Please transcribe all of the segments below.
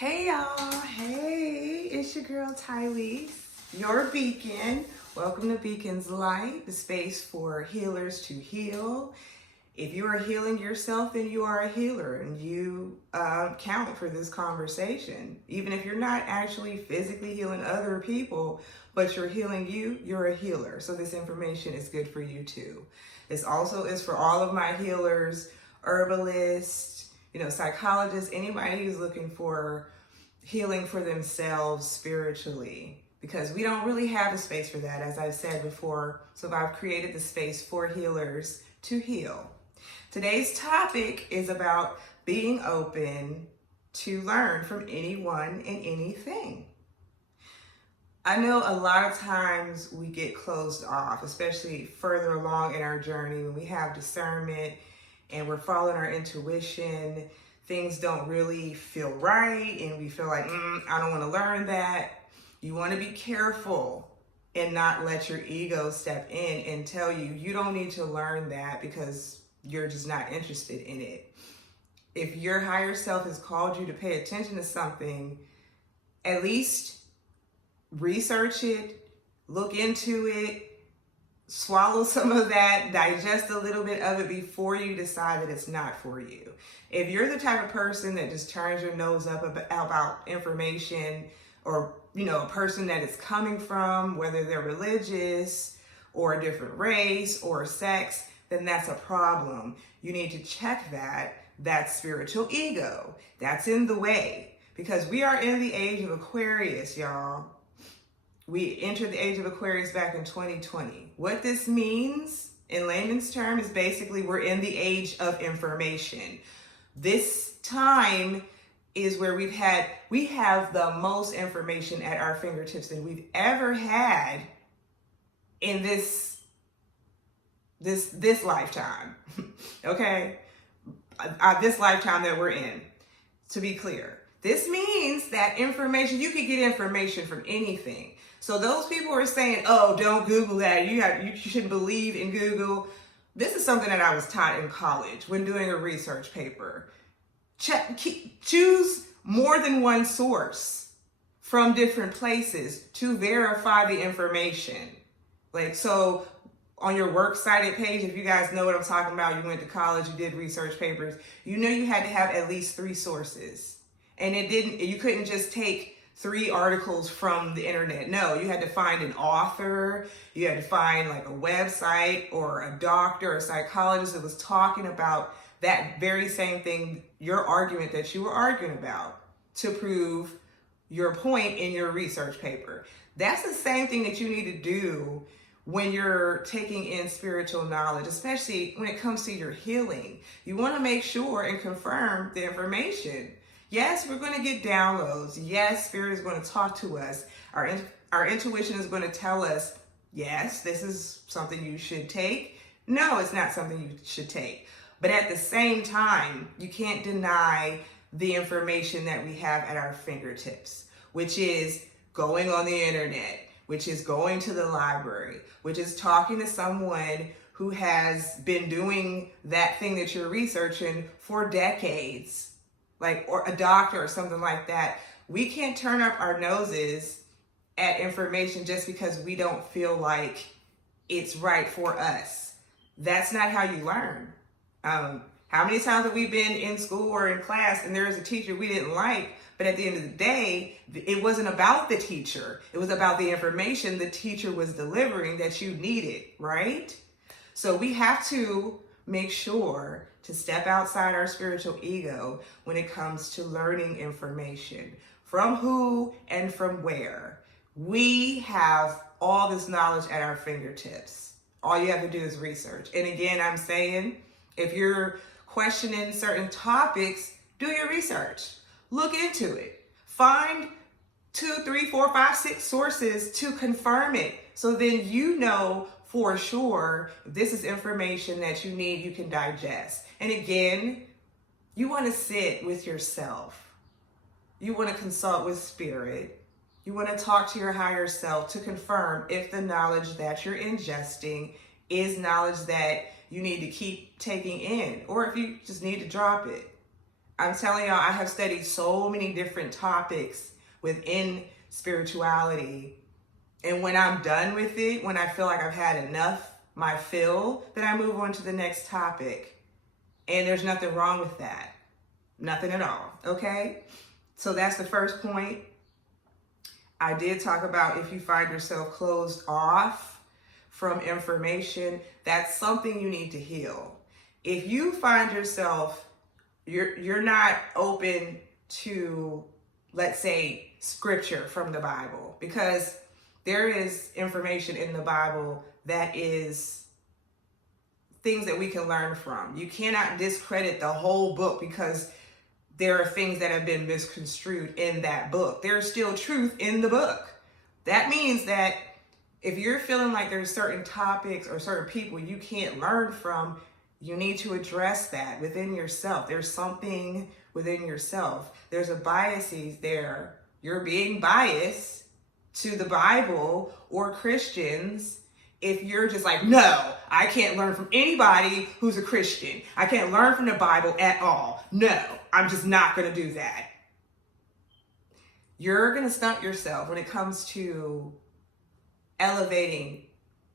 Hey y'all, hey, it's your girl Tylese, your beacon. Welcome to Beacon's Light, the space for healers to heal. If you are healing yourself, then you are a healer and you count for this conversation. Even if you're not actually physically healing other people, but you're healing you, you're a healer. So this information is good for you too. This also is for all of my healers, herbalists, psychologists, anybody who's looking for healing for themselves spiritually, because we don't really have a space for that, as I've said before. So I've created the space for healers to heal. Today's topic is about being open to learn from anyone and anything. I know a lot of times we get closed off, especially further along in our journey when we have discernment and we're following our intuition. Things don't really feel right and we feel like, I don't want to learn that. You want to be careful and not let your ego step in and tell you, you don't need to learn that because you're just not interested in it. If your higher self has called you to pay attention to something, at least research it, look into it, swallow some of that, digest a little bit of it before you decide that it's not for you. If you're the type of person that just turns your nose up about information or, a person that it's coming from, whether they're religious or a different race or sex, then that's a problem. You need to check that. That's spiritual ego. That's in the way, because we are in the age of Aquarius, y'all. We entered the age of Aquarius back in 2020. What this means in layman's terms is basically we're in the age of information. This time is where we have the most information at our fingertips than we've ever had in this lifetime. Okay? This lifetime that we're in, to be clear. This means that information, you can get information from anything. So those people are saying, oh, don't Google that. You shouldn't believe in Google. This is something that I was taught in college when doing a research paper. Choose more than one source from different places to verify the information. So on your works cited page, if you guys know what I'm talking about, you went to college, you did research papers, you had to have at least 3 sources. And you couldn't just take 3 articles from the internet. No, you had to find an author, you had to find like a website or a doctor or a psychologist that was talking about that very same thing, your argument that you were arguing about, to prove your point in your research paper. That's the same thing that you need to do when you're taking in spiritual knowledge, especially when it comes to your healing. You want to make sure and confirm the information. Yes, we're going to get downloads. Yes, Spirit is going to talk to us. Our intuition is going to tell us, yes, this is something you should take. No, it's not something you should take. But at the same time, you can't deny the information that we have at our fingertips, which is going on the internet, which is going to the library, which is talking to someone who has been doing that thing that you're researching for decades. Or a doctor or something like that. We can't turn up our noses at information just because we don't feel like it's right for us. That's not how you learn. How many times have we been in school or in class and there is a teacher we didn't like, but at the end of the day, it wasn't about the teacher. It was about the information the teacher was delivering that you needed, right? So we have to make sure to step outside our spiritual ego when it comes to learning information. From who and from where. We have all this knowledge at our fingertips. All you have to do is research. And again, I'm saying, if you're questioning certain topics, do your research. Look into it. Find 2, 3, 4, 5, 6 sources to confirm it. So then you know for sure this is information that you need, you can digest. And again, you want to sit with yourself. You want to consult with Spirit. You want to talk to your higher self to confirm if the knowledge that you're ingesting is knowledge that you need to keep taking in, or if you just need to drop it. I'm telling y'all, I have studied so many different topics within spirituality. And when I'm done with it, when I feel like I've had enough, my fill, then I move on to the next topic. And there's nothing wrong with that. Nothing at all, okay? So that's the first point. I did talk about if you find yourself closed off from information, that's something you need to heal. If you find yourself, you're not open to, let's say, scripture from the Bible, because there is information in the Bible that is things that we can learn from. You cannot discredit the whole book because there are things that have been misconstrued in that book. There's still truth in the book. That means that if you're feeling like there's certain topics or certain people you can't learn from, you need to address that within yourself. There's something within yourself. There's a biases there. You're being biased to the Bible or Christians if you're just like, no, I can't learn from anybody who's a Christian. I can't learn from the Bible at all. No, I'm just not going to do that. You're going to stunt yourself when it comes to elevating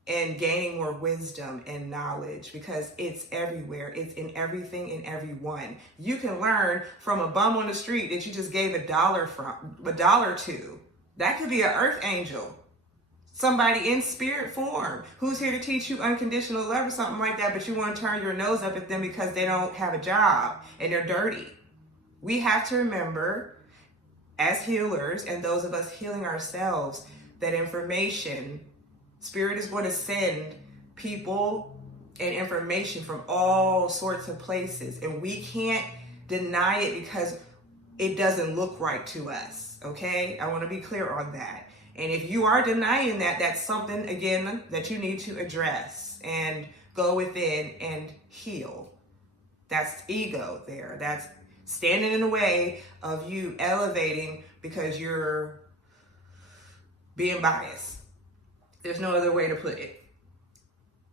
and gaining more wisdom and knowledge, because it's everywhere. It's in everything and everyone. You can learn from a bum on the street that you just gave $1 to. That could be an earth angel. Somebody in spirit form who's here to teach you unconditional love or something like that, but you want to turn your nose up at them because they don't have a job and they're dirty. We have to remember, as healers and those of us healing ourselves, that information, Spirit is going to send people and information from all sorts of places, and we can't deny it because it doesn't look right to us, okay? I want to be clear on that. And if you are denying that, that's something, again, that you need to address and go within and heal. That's ego there. That's standing in the way of you elevating because you're being biased. There's no other way to put it.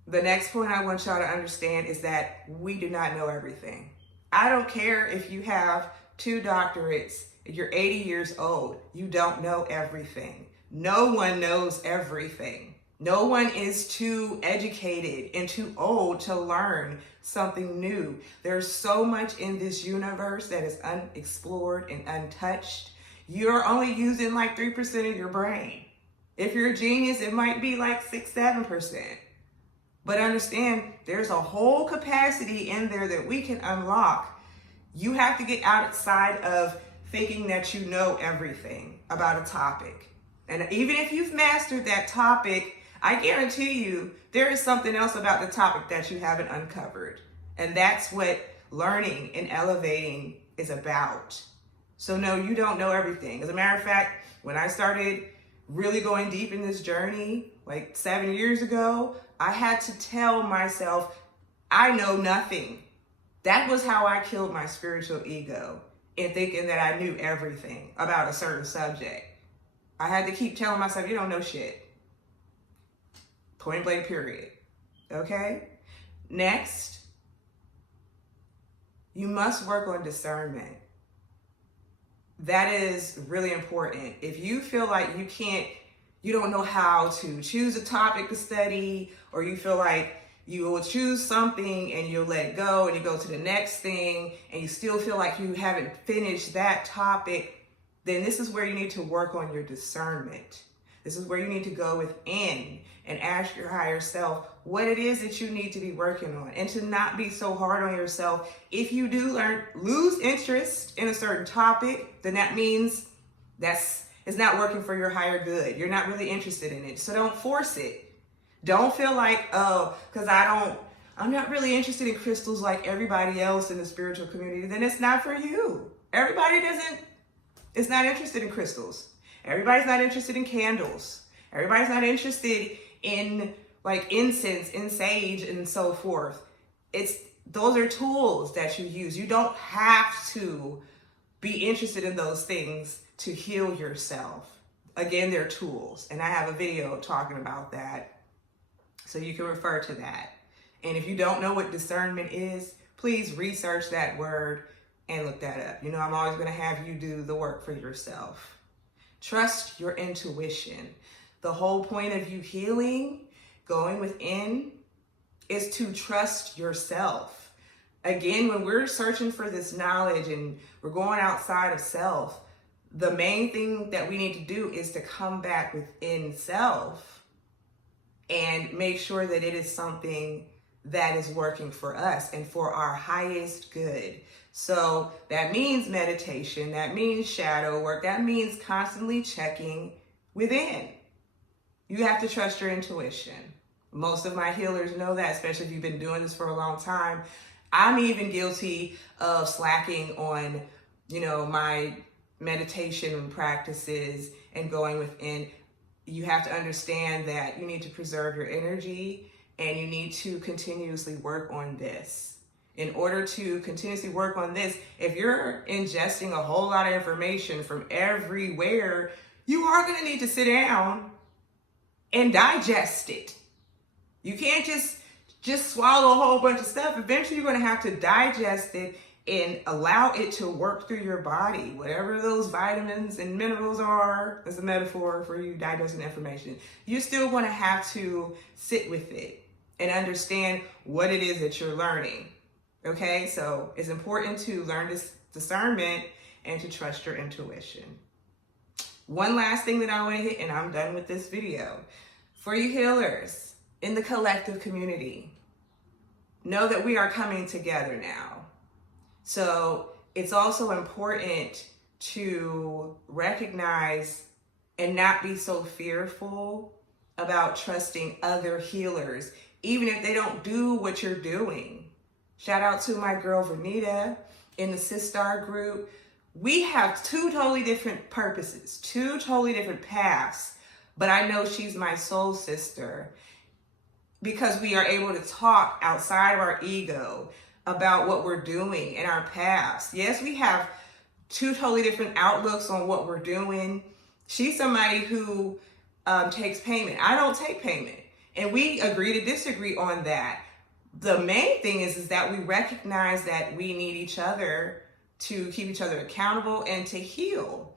The next point I want y'all to understand is that we do not know everything. I don't care if you have 2 doctorates, if you're 80 years old, you don't know everything. No one knows everything. No one is too educated and too old to learn something new. There's so much in this universe that is unexplored and untouched. You're only using like 3% of your brain. If you're a genius, it might be like 6-7%. But understand, there's a whole capacity in there that we can unlock. You have to get outside of thinking that you know everything about a topic. And even if you've mastered that topic, I guarantee you there is something else about the topic that you haven't uncovered. And that's what learning and elevating is about. So no, you don't know everything. As a matter of fact, when I started really going deep in this journey, like 7 years ago, I had to tell myself, I know nothing. That was how I killed my spiritual ego, in thinking that I knew everything about a certain subject. I had to keep telling myself, you don't know shit. Point blank, period. Okay? Next, you must work on discernment. That is really important. If you feel like you don't know how to choose a topic to study, or you feel like you will choose something and you'll let go and you go to the next thing and you still feel like you haven't finished that topic, then this is where you need to work on your discernment. This is where you need to go within and ask your higher self what it is that you need to be working on, and to not be so hard on yourself. If you do lose interest in a certain topic, then that means it's not working for your higher good. You're not really interested in it. So don't force it. Don't feel like, oh, because I'm not really interested in crystals like everybody else in the spiritual community, then it's not for you. Everybody is not interested in crystals. Everybody's not interested in candles. Everybody's not interested in like incense and sage and so forth. Those are tools that you use. You don't have to be interested in those things to heal yourself. Again, they're tools. And I have a video talking about that, so you can refer to that. And if you don't know what discernment is, please research that word. and look that up. You know, I'm always going to have you do the work for yourself. Trust your intuition. The whole point of you healing, going within, is to trust yourself. Again, when we're searching for this knowledge and we're going outside of self, the main thing that we need to do is to come back within self and make sure that it is something that is working for us and for our highest good. So that means meditation, that means shadow work, that means constantly checking within. You have to trust your intuition. Most of my healers know that, especially if you've been doing this for a long time. I'm even guilty of slacking on, my meditation practices and going within. You have to understand that you need to preserve your energy and you need to continuously work on this. In order to continuously work on this, if you're ingesting a whole lot of information from everywhere, you are going to need to sit down and digest it. You can't just swallow a whole bunch of stuff. Eventually, you're going to have to digest it and allow it to work through your body. Whatever those vitamins and minerals are, as a metaphor for you digesting information, you're still going to have to sit with it and understand what it is that you're learning. Okay, so it's important to learn this discernment and to trust your intuition. One last thing that I want to hit, and I'm done with this video. For you healers in the collective community, know that we are coming together now. So it's also important to recognize and not be so fearful about trusting other healers, even if they don't do what you're doing. Shout out to my girl Vernita in the Sistar group. We have two totally different purposes, two totally different paths, but I know she's my soul sister because we are able to talk outside of our ego about what we're doing in our paths. Yes, we have two totally different outlooks on what we're doing. She's somebody who takes payment. I don't take payment. And we agree to disagree on that. The main thing is that we recognize that we need each other to keep each other accountable and to heal.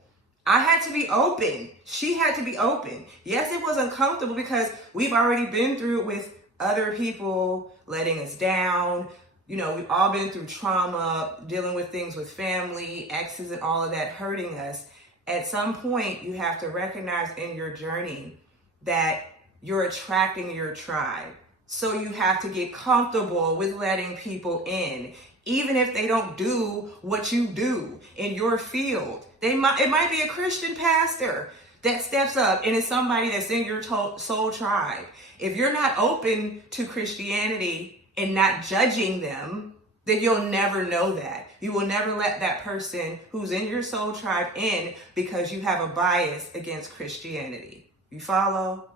I had to be open. She had to be open. Yes, it was uncomfortable because we've already been through it with other people letting us down. We've all been through trauma, dealing with things with family, exes, and all of that hurting us. At some point, you have to recognize in your journey that you're attracting your tribe. So you have to get comfortable with letting people in, even if they don't do what you do in your field. It might be a Christian pastor that steps up and is somebody that's in your soul tribe. If you're not open to Christianity and not judging them, then you'll never know that. You will never let that person who's in your soul tribe in because you have a bias against Christianity. You follow?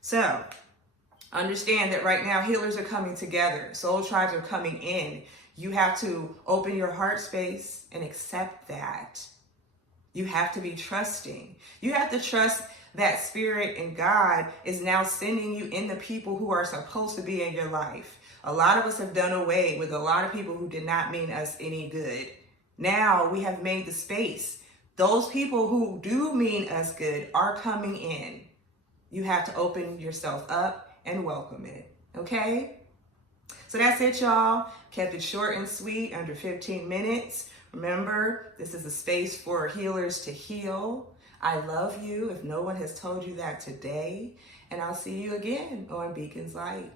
So, understand that right now healers are coming together. Soul tribes are coming in. You have to open your heart space and accept that. You have to be trusting. You have to trust that spirit and God is now sending you in the people who are supposed to be in your life. A lot of us have done away with a lot of people who did not mean us any good. Now we have made the space. Those people who do mean us good are coming in. You have to open yourself up and welcome it. Okay? So that's it, y'all. Kept it short and sweet, under 15 minutes. Remember, this is a space for healers to heal. I love you if no one has told you that today. And I'll see you again on Beacons Light.